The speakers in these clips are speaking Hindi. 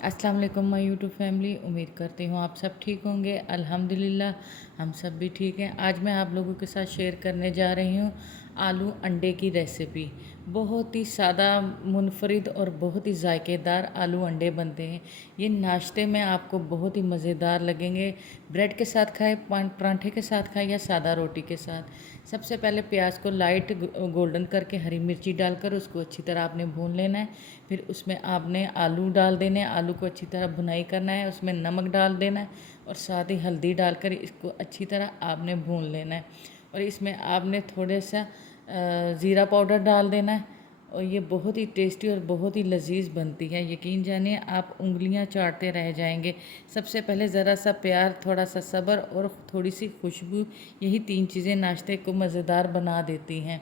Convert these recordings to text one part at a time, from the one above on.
अस्सलाम वालेकुम माय यूट्यूब फैमिली। उम्मीद करती हूँ आप सब ठीक होंगे। अल्हम्दुलिल्लाह हम सब भी ठीक हैं। आज मैं आप लोगों के साथ शेयर करने जा रही हूँ आलू अंडे की रेसिपी। बहुत ही सादा, मुनफरिद और बहुत ही जायकेदार आलू अंडे बनते हैं। ये नाश्ते में आपको बहुत ही मज़ेदार लगेंगे। ब्रेड के साथ खाएं, परांठे के साथ खाएं या सादा रोटी के साथ। सबसे पहले प्याज को लाइट गोल्डन करके हरी मिर्ची डालकर उसको अच्छी तरह आपने भून लेना है। फिर उसमें आपने आलू डाल देने हैं। आलू को अच्छी तरह भुनाई करना है, उसमें नमक डाल देना है और साथ ही हल्दी डालकर इसको अच्छी तरह आपने भून लेना है। और इसमें आपने थोड़े सा ज़ीरा पाउडर डाल देना है और ये बहुत ही टेस्टी और बहुत ही लजीज बनती है। यकीन जानिए आप उंगलियां चाटते रह जाएंगे। सबसे पहले ज़रा सा प्यार, थोड़ा सा सब्र और थोड़ी सी खुशबू, यही तीन चीज़ें नाश्ते को मज़ेदार बना देती हैं।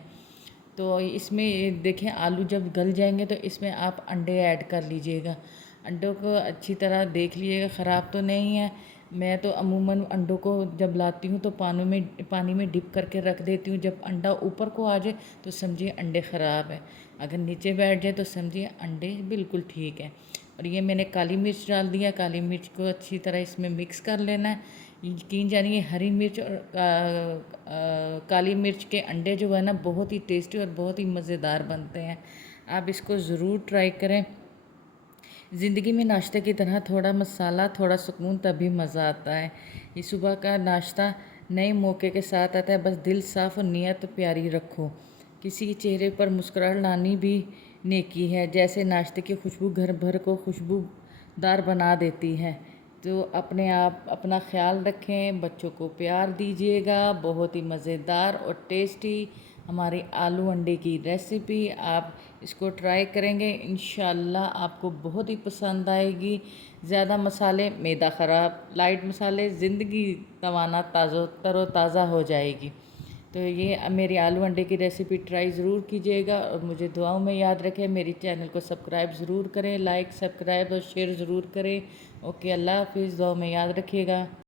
तो इसमें देखें, आलू जब गल जाएंगे तो इसमें आप अंडे ऐड कर लीजिएगा। अंडों को अच्छी तरह देख लीजिएगा, ख़राब तो नहीं है। मैं तो अमूमन अंडों को जब लाती हूँ तो पानी में डिप करके रख देती हूँ। जब अंडा ऊपर को आ जाए तो समझिए अंडे ख़राब है, अगर नीचे बैठ जाए तो समझिए अंडे बिल्कुल ठीक है। और ये मैंने काली मिर्च डाल दिया। काली मिर्च को अच्छी तरह इसमें मिक्स कर लेना है। यकीन जानिए हरी मिर्च और काली मिर्च के अंडे जो है ना, बहुत ही टेस्टी और बहुत ही मज़ेदार बनते हैं। आप इसको ज़रूर ट्राई करें। ज़िंदगी में नाश्ते की तरह थोड़ा मसाला, थोड़ा सुकून, तभी मज़ा आता है। ये सुबह का नाश्ता नए मौके के साथ आता है। बस दिल साफ़ और नीयत प्यारी रखो। किसी के चेहरे पर मुस्कुराहट लानी भी नेकी है। जैसे नाश्ते की खुशबू घर भर को खुशबूदार बना देती है। तो अपने आप अपना ख्याल रखें, बच्चों को प्यार दीजिएगा। बहुत ही मज़ेदार और टेस्टी हमारी आलू अंडे की रेसिपी, आप इसको ट्राई करेंगे इंशाल्लाह आपको बहुत ही पसंद आएगी। ज़्यादा मसाले मैदा ख़राब, लाइट मसाले ज़िंदगी तवाना तरोताज़ा हो जाएगी। तो ये मेरी आलू अंडे की रेसिपी ट्राई ज़रूर कीजिएगा और मुझे दुआओं में याद रखें। मेरी चैनल को सब्सक्राइब ज़रूर करें, लाइक, सब्सक्राइब और शेयर ज़रूर करें। ओके, अल्लाह हाफिज़। दुआओं में याद रखिएगा।